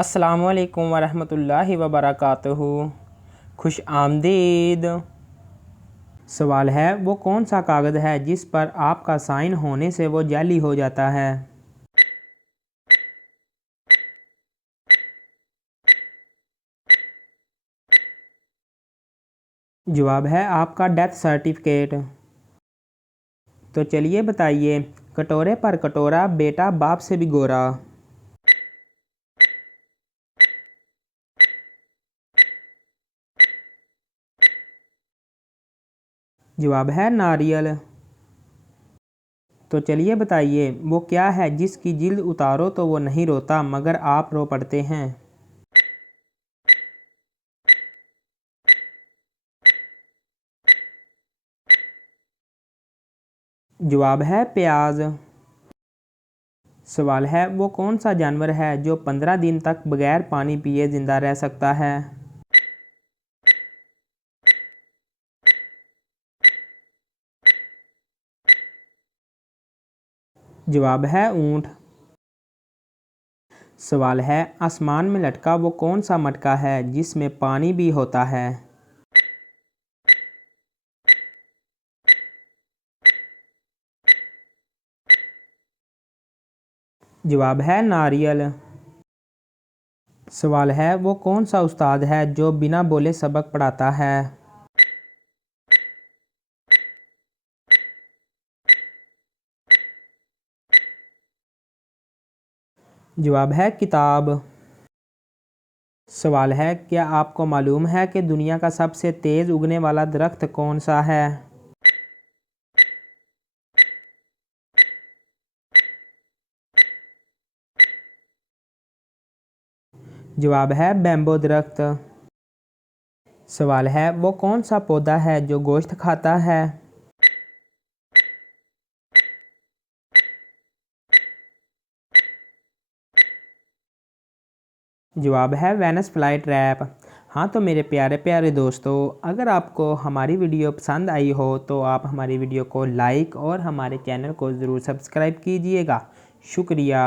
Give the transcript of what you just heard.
अस्सलामुअलैकुम वरहमतुल्लाहि वबरकातुहू। खुश आमदीद। सवाल है, वो कौन सा कागज़ है जिस पर आपका साइन होने से वो जाली हो जाता है? जवाब है आपका डेथ सर्टिफिकेट। तो चलिए बताइए, कटोरे पर कटोरा बेटा बाप से भी गोरा। जवाब है नारियल। तो चलिए बताइए, वो क्या है जिसकी जिल्द उतारो तो वो नहीं रोता मगर आप रो पड़ते हैं? जवाब है प्याज। सवाल है, वो कौन सा जानवर है जो 15 दिन तक बगैर पानी पिए जिंदा रह सकता है? जवाब है ऊंट। सवाल है, आसमान में लटका वो कौन सा मटका है जिसमें पानी भी होता है? जवाब है नारियल। सवाल है, वो कौन सा उस्ताद है जो बिना बोले सबक पढ़ाता है? जवाब है किताब। सवाल है, क्या आपको मालूम है कि दुनिया का सबसे तेज़ उगने वाला दरख्त कौन सा है? जवाब है बैम्बो दरख्त। सवाल है, वो कौन सा पौधा है जो गोश्त खाता है? जवाब है वेनस फ्लाई ट्रैप। हाँ तो मेरे प्यारे प्यारे दोस्तों, अगर आपको हमारी वीडियो पसंद आई हो तो आप हमारी वीडियो को लाइक और हमारे चैनल को ज़रूर सब्सक्राइब कीजिएगा। शुक्रिया।